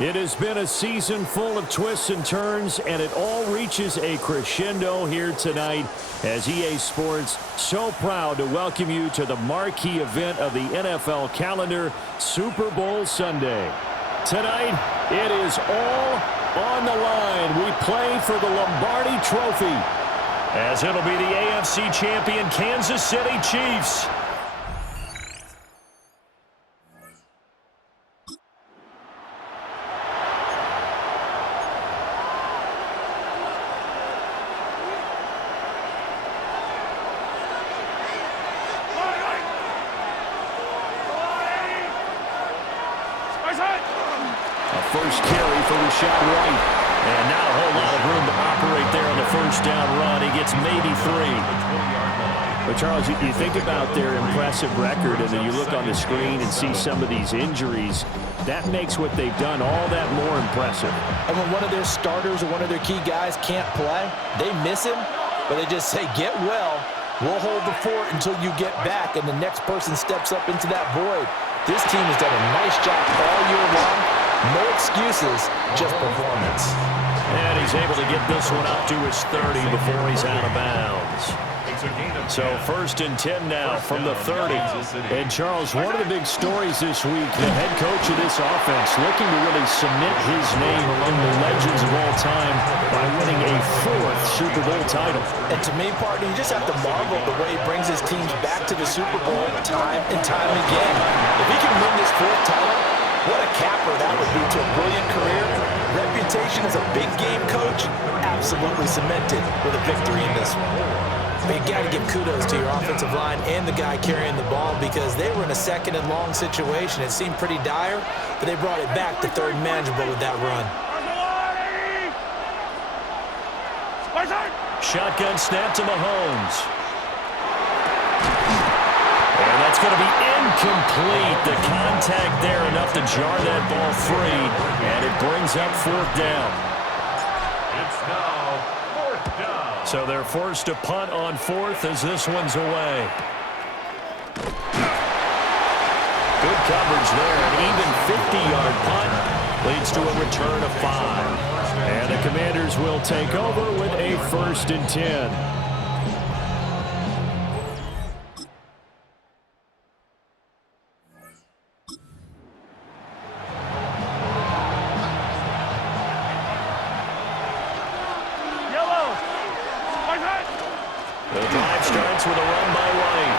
It has been a season full of twists and turns, and it all reaches a crescendo here tonight as EA Sports so proud to welcome you to the marquee event of the NFL calendar, Super Bowl Sunday. Tonight, it is all on the line. We play for the Lombardi Trophy, as it'll be the AFC champion Kansas City Chiefs first carry for Rashad White. And now a whole lot of room to operate there on the first down run. He gets maybe 3. But, Charles, you think about their impressive record, and then you look on the screen and see some of these injuries. That makes what they've done all that more impressive. And when one of their starters or one of their key guys can't play, they miss him, but they just say, get well. We'll hold the fort until you get back, and the next person steps up into that void. This team has done a nice job all year long. No excuses, just performance. And he's able to get this one up to his 30 before he's out of bounds. So 1st and 10 now from the 30. And Charles, one of the big stories this week, the head coach of this offense looking to really cement his name among the legends of all time by winning a 4th Super Bowl title. And to me, partner, you just have to marvel the way he brings his teams back to the Super Bowl time and time again. If he can win this 4th title, what a capper that would be to a brilliant career. Reputation as a big game coach, absolutely cemented with a victory in this one. But you got to give kudos to your offensive line and the guy carrying the ball because they were in a 2nd and long situation. It seemed pretty dire, but they brought it back to 3rd and manageable with that run. Shotgun snap to Mahomes. And that's going to be incomplete. The contact there enough to jar that ball free, and it brings up 4th down. It's now 4th down. So they're forced to punt on 4th as this one's away. Good coverage there. An even 50-yard punt leads to a return of 5. And the Commanders will take over with a 1st and 10. The drive starts with a run by White.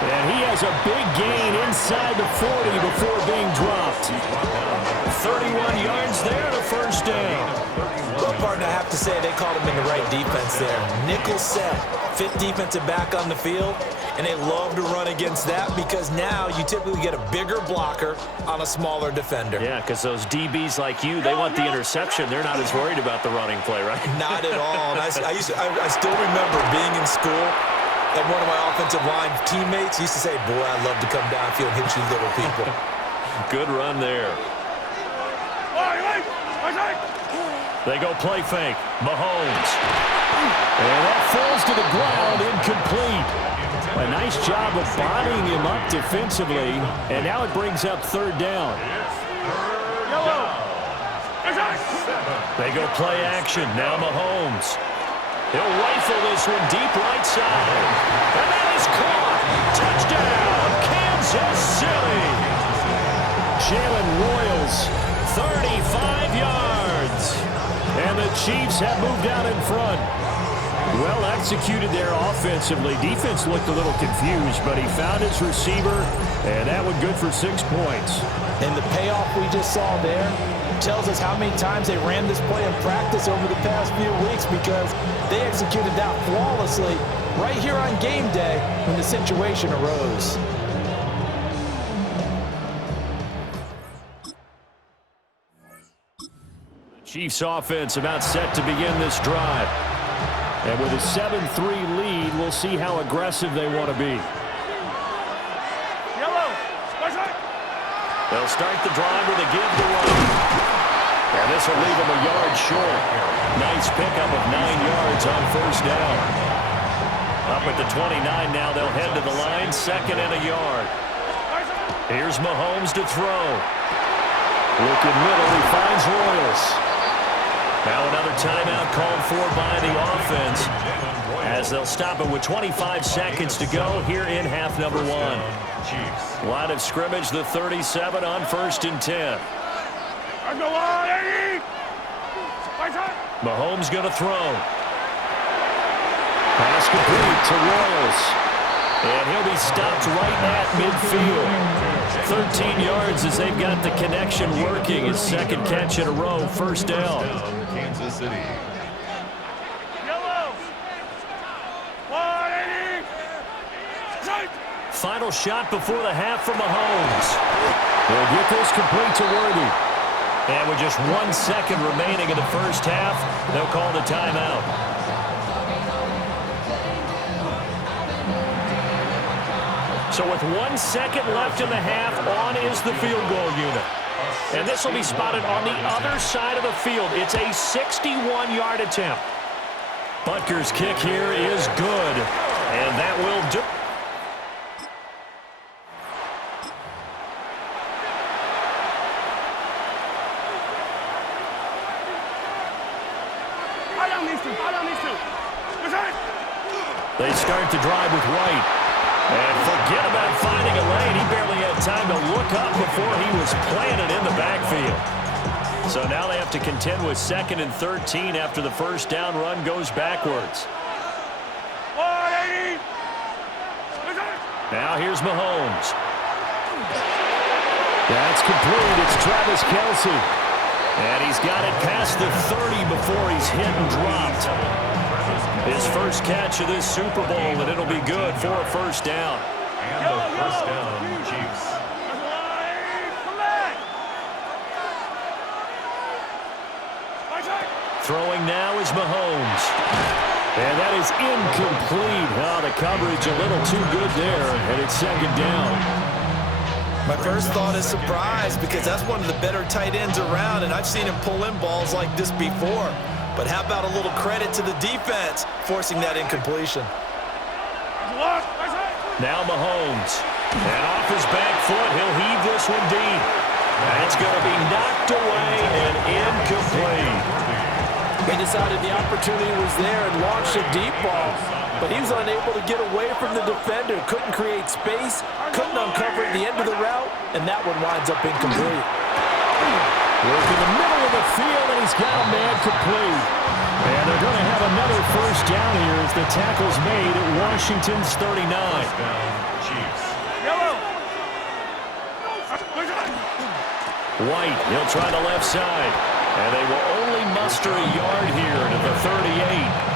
And he has a big gain inside the 40 before being dropped. 31 yards there, the 1st down. Well, partner, I have to say they called him in the right defense there. Nickel set, 5th defensive back on the field, and they love to run against that because now you typically get a bigger blocker on a smaller defender. Yeah, because those DBs like you, they want the interception. They're not as worried about the running play, right? Not at all. And I still remember being in school, and one of my offensive line teammates used to say, boy, I'd love to come downfield and hit you little people. Good run there. They go play fake. Mahomes. And that falls to the ground, incomplete. A nice job of bodying him up defensively, and now it brings up 3rd down. They go play action. Now Mahomes. He'll rifle this one deep right side. And that is caught. Touchdown, Kansas City. Jalen Royals, 35 yards. And the Chiefs have moved out in front. Well executed there offensively. Defense looked a little confused, but he found his receiver, and that one good for 6 points. And the payoff we just saw there tells us how many times they ran this play in practice over the past few weeks because they executed that flawlessly right here on game day when the situation arose. Chiefs offense about set to begin this drive. And with a 7-3 lead, we'll see how aggressive they want to be. They'll start the drive with a give to White. And this will leave them a yard short. Nice pickup of 9 yards on 1st down. Up at the 29 now, they'll head to the line, 2nd and a yard. Here's Mahomes to throw. Looking middle, he finds Royals. Now another timeout called for by the offense as they'll stop it with 25 seconds to go here in half number one. Line of scrimmage, the 37 on 1st and 10. Mahomes going to throw. Pass complete to Royals. And he'll be stopped right at midfield. 13 yards as they've got the connection working. His second catch in a row, first down. Kansas City. Final shot before the half from Mahomes. They'll get this complete to Worthy. And with just 1 second remaining in the first half, they'll call the timeout. So with 1 second left in the half, on is the field goal unit. And this will be spotted on the other side of the field. It's a 61-yard attempt. Butker's kick here is good. And that will do. They start to drive with White. And forget about finding a lane. He barely had time to look up before he was planted in the backfield. So now they have to contend with 2nd and 13 after the first down run goes backwards. Now here's Mahomes. That's complete. It's Travis Kelce. And he's got it past the 30 before he's hit and dropped. His first catch of this Super Bowl, and it'll be good for a first down. And the first down, Chiefs. Throwing now is Mahomes. And that is incomplete. Oh, the coverage a little too good there, and it's 2nd down. My first thought is surprise because that's one of the better tight ends around, and I've seen him pull in balls like this before. But how about a little credit to the defense forcing that incompletion? Now Mahomes. And off his back foot, he'll heave this one deep. That's going to be knocked away and incomplete. They decided the opportunity was there and launched a deep ball. But he was unable to get away from the defender. Couldn't create space, couldn't uncover the end of the route, and that one winds up incomplete. Working the middle of the field, and he's got a man complete. And they're going to have another first down here as the tackle's made at Washington's 39. White, he'll try the left side. And they will only muster a yard here to the 38.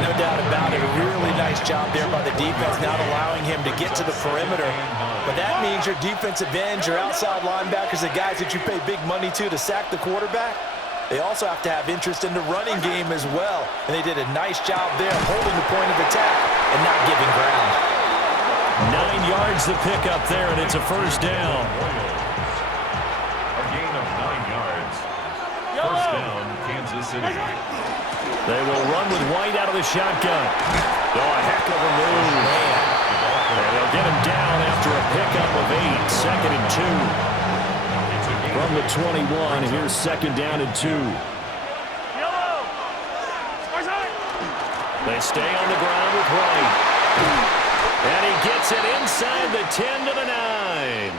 No doubt about it. A really nice job there by the defense, not allowing him to get to the perimeter. But that means your defensive ends, your outside linebackers, the guys that you pay big money to sack the quarterback, they also have to have interest in the running game as well. And they did a nice job there holding the point of attack and not giving ground. 9 yards to pick up there, and it's a first down. A gain of 9 yards. First down, Kansas City. They will run with White out of the shotgun. Oh, a heck of a move. And they'll get him down after a pickup of 8. 2nd and 2. From the 21, here's 2nd down and 2. They stay on the ground with White. And he gets it inside the 10 to the 9.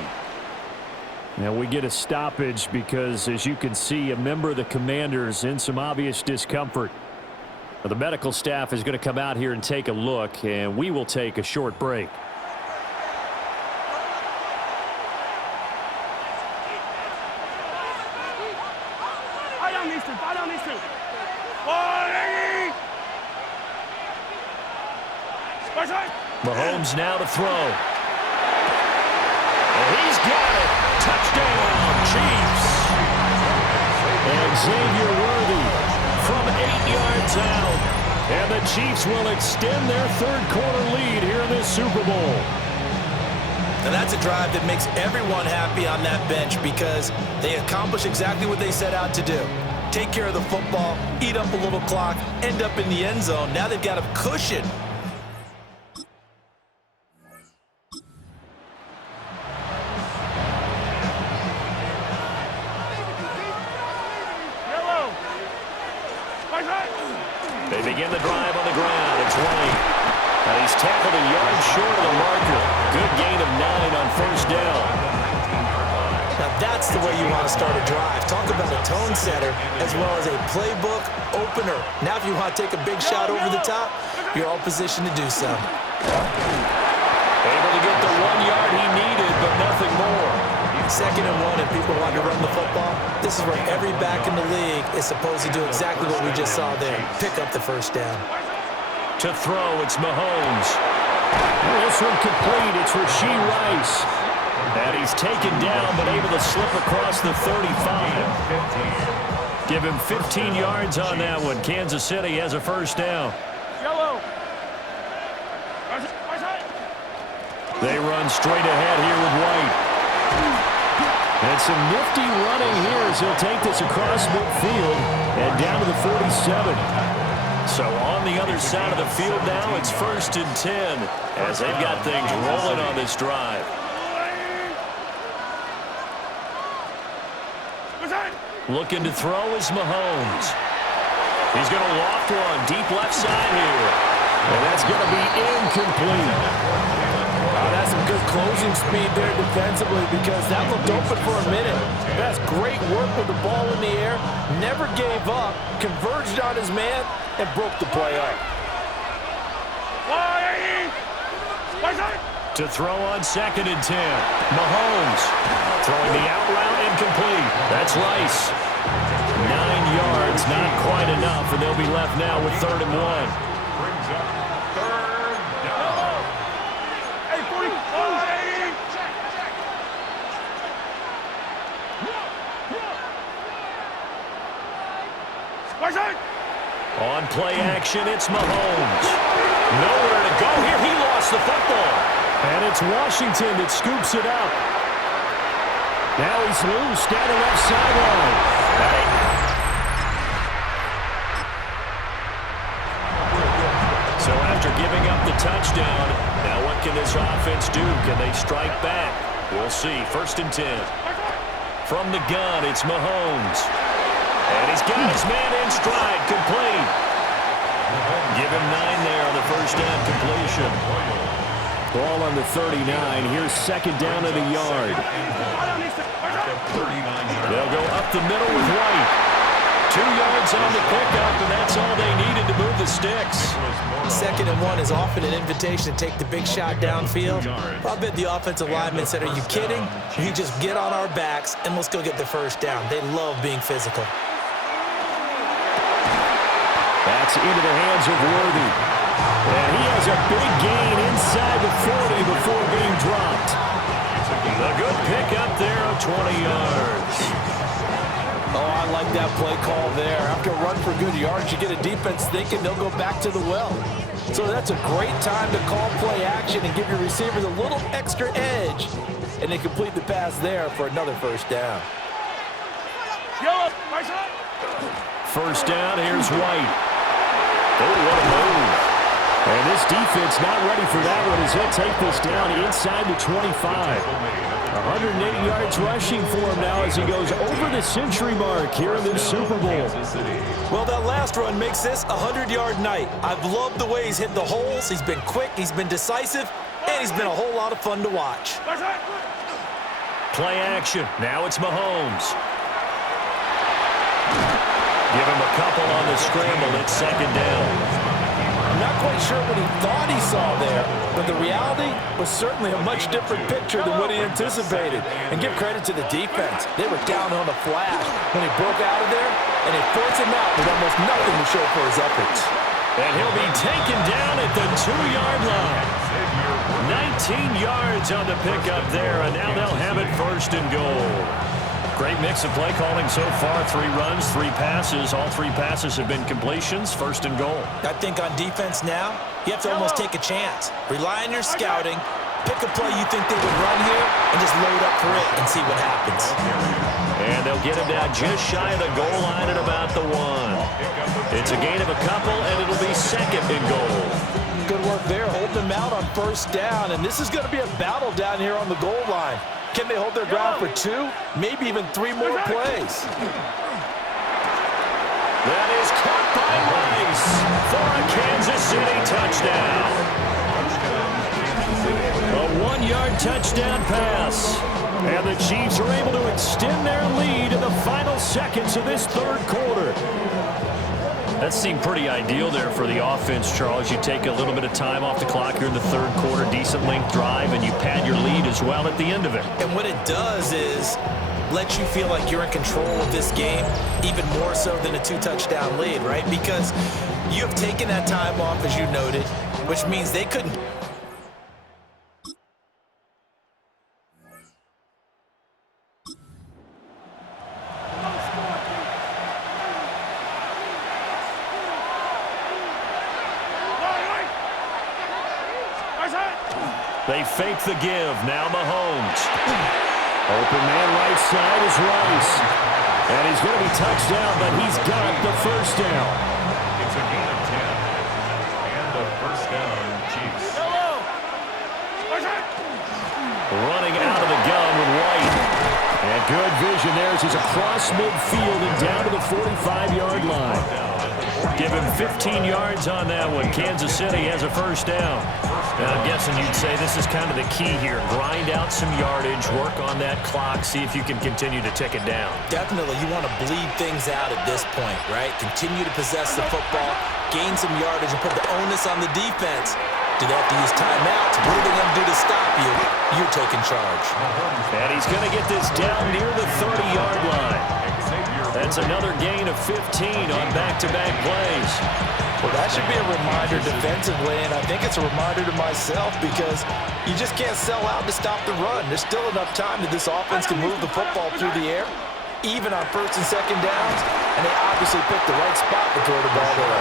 Now we get a stoppage because, as you can see, a member of the Commanders in some obvious discomfort. Now, the medical staff is going to come out here and take a look, and we will take a short break. Mahomes now to throw. And he's got it. Touchdown, Chiefs. And Xavier Worthy from 8 yards out. And the Chiefs will extend their third-quarter lead here in this Super Bowl. And that's a drive that makes everyone happy on that bench because they accomplish exactly what they set out to do. Take care of the football, eat up a little clock, end up in the end zone. Now they've got a cushion. They begin the drive on the ground. It's White. And he's tackled a yard short of the marker. Good gain of 9 on first down. Now that's the way you want to start a drive. Talk about a tone setter as well as a playbook opener. Now if you want to take a big shot over the top, you're all positioned to do so. Able to get the 1 yard he needed, but nothing more. 2nd and 1 and people want to run the football. This is where every back in the league is supposed to do exactly what we just saw there. Pick up the first down. To throw, it's Mahomes. This one complete. It's Rashee Rice. And he's taken down, but able to slip across the 35. Give him 15 yards on that one. Kansas City has a first down. They run straight ahead here with White. And some nifty running here as he'll take this across midfield and down to the 47. So on the other side of the field now, it's 1st and 10 as they've got things rolling on this drive. Looking to throw is Mahomes. He's going to loft one deep left side here. And that's going to be incomplete. That's some good closing speed there defensively because that looked open for a minute. That's great work with the ball in the air. Never gave up, converged on his man, and broke the play up. To throw on 2nd and 10. Mahomes throwing the out route incomplete. That's Rice. 9 yards, not quite enough, and they'll be left now with 3rd and 1. Brings up 3rd down. On play action, it's Mahomes. Nowhere to go here. He lost the football. And it's Washington that scoops it up. Now he's loose down the left sideline. So after giving up the touchdown, now what can this offense do? Can they strike back? We'll see. 1st and 10. From the gun, it's Mahomes. And he's got his man in stride, complete. Give him 9 there on the first down completion. Ball on the 39. Here's 2nd down at a yard. They'll go up the middle with White. 2 yards on the pickup, and that's all they needed to move the sticks. 2nd and 1 is often an invitation to take the big shot downfield. I bet the offensive linemen said, are you kidding? You just get on our backs, and let's go get the first down. They love being physical. That's into the hands of Worthy. And he has a big gain inside the 40 before being dropped. A good pickup there of 20 yards. Oh, I like that play call there. After a run for good yards, you get a defense thinking they'll go back to the well. So that's a great time to call play action and give your receivers a little extra edge. And they complete the pass there for another first down. First down, here's White. Oh, what a move. And this defense not ready for that one as he'll take this down inside the 25. 180 yards rushing for him now as he goes over the century mark here in the Super Bowl. Well, that last run makes this a 100-yard night. I've loved the way he's hit the holes. He's been quick, he's been decisive, and he's been a whole lot of fun to watch. Play action. Now it's Mahomes. Give him a couple on the scramble. It's 2nd down. I'm not quite sure what he thought he saw there, but the reality was certainly a much different picture than what he anticipated. And give credit to the defense. They were down on a flash when he broke out of there, and they forced him out with almost nothing to show for his efforts. And he'll be taken down at the 2-yard line. 19 yards on the pickup there, and now they'll have it 1st and goal. Great mix of play calling so far. 3 runs, 3 passes. All 3 passes have been completions. 1st and goal. I think on defense now, you have to almost take a chance. Rely on your scouting. Pick a play you think they would run here and just load up for it and see what happens. And they'll get him down just shy of the goal line at about the 1. It's a gain of a couple, and it'll be 2nd and goal. Good work there, holding them out on first down. And this is going to be a battle down here on the goal line. Can they hold their ground for 2, maybe even 3 more plays? That is caught by Rice for a Kansas City touchdown. A 1-yard touchdown pass. And the Chiefs are able to extend their lead in the final seconds of this third quarter. That seemed pretty ideal there for the offense, Charles. You take a little bit of time off the clock here in the third quarter, decent length drive, and you pad your lead as well at the end of it. And what it does is let you feel like you're in control of this game, even more so than a 2-touchdown lead, right? Because you have taken that time off, as you noted, which means they couldn't. They fake the give. Now Mahomes. Open man right side is Rice. And he's going to be touched down, but he's got the first down. It's a gain of 10. And a first down, Chiefs. Running out of the gun with White. And good vision there as he's across midfield and down to the 45-yard line. Give him 15 yards on that one. Kansas City has a first down. Now, I'm guessing you'd say this is kind of the key here. Grind out some yardage, work on that clock, see if you can continue to tick it down. Definitely, you want to bleed things out at this point, right? Continue to possess the football, gain some yardage, and put the onus on the defense. Do they have to use timeouts? What are they going to do to stop you? You're taking charge. And he's going to get this down near the 30-yard line. That's another gain of 15 on back-to-back plays. Well, that should be a reminder defensively, and I think it's a reminder to myself because you just can't sell out to stop the run. There's still enough time that this offense can move the football through the air, even on first and second downs, and they obviously picked the right spot to throw the ball there.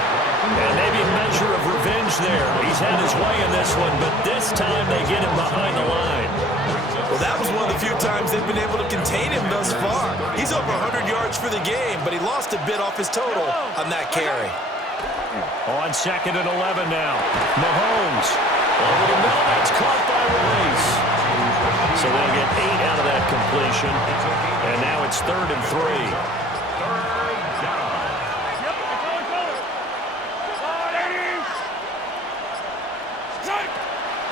And maybe a measure of revenge there. He's had his way in this one, but this time they get him behind the line. Well, that was one of the few times they've been able to contain him thus far. He's over 100 yards for the game, but he lost a bit off his total on that carry. On second and 11 now. Mahomes. Over the middle, that's caught by Rice. So they'll get 8 out of that completion. And now it's 3rd and 3.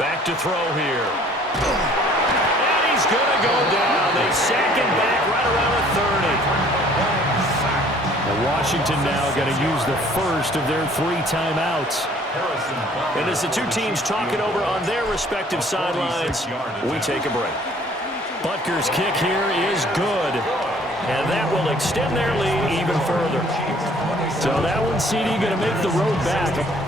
Back to throw here. And he's going to go down. They sack him back right around the 30. Washington now going to use the first of their 3 timeouts. And as the two teams talk it over on their respective sidelines, we take a break. Butker's kick here is good. And that will extend their lead even further. So that one, CD, going to make the road back.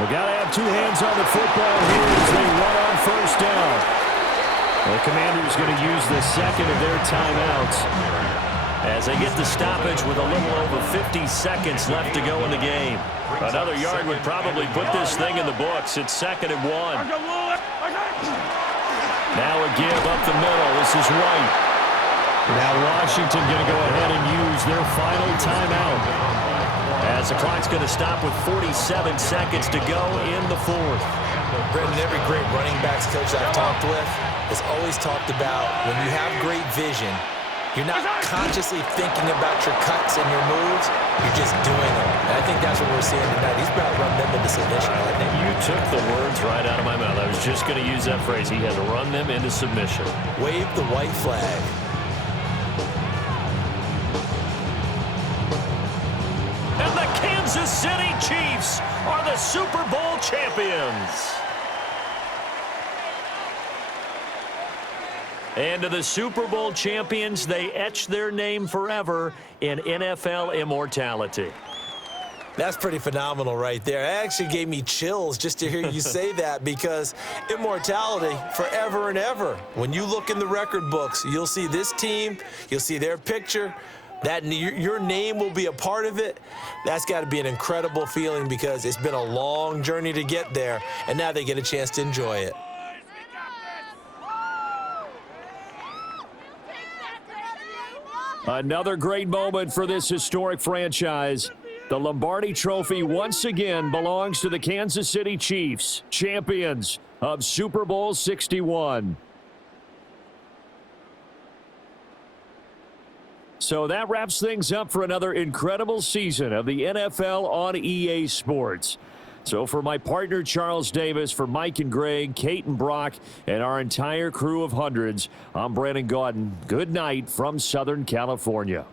We got to have 2 hands on the football here as they run on first down. The Commanders going to use the second of their timeouts as they get the stoppage with a little over 50 seconds left to go in the game. Another yard would probably put this thing in the books. It's 2nd and 1. Now a give up the middle. This is White. Now Washington going to go ahead and use their final timeout, as the clock's going to stop with 47 seconds to go in the 4th. Brendan, every great running backs coach I've talked with has always talked about when you have great vision, you're not consciously thinking about your cuts and your moves, you're just doing them. And I think that's what we're seeing tonight. He's about to run them into submission, I think. You took the words right out of my mouth. I was just going to use that phrase. He has run them into submission. Wave the white flag. And the Kansas City Chiefs are the Super Bowl champions. And to the Super Bowl champions, they etch their name forever in NFL immortality. That's pretty phenomenal right there. It actually gave me chills just to hear you say that, because immortality forever and ever. When you look in the record books, you'll see this team, you'll see their picture, that your name will be a part of it. That's got to be an incredible feeling, because it's been a long journey to get there, and now they get a chance to enjoy it. Another great moment for this historic franchise. The Lombardi Trophy once again belongs to the Kansas City Chiefs, champions of Super Bowl 61. So that wraps things up for another incredible season of the NFL on EA Sports. So for my partner Charles Davis, for Mike and Greg, Kate and Brock, and our entire crew of hundreds, I'm Brandon Gaudin. Good night from Southern California.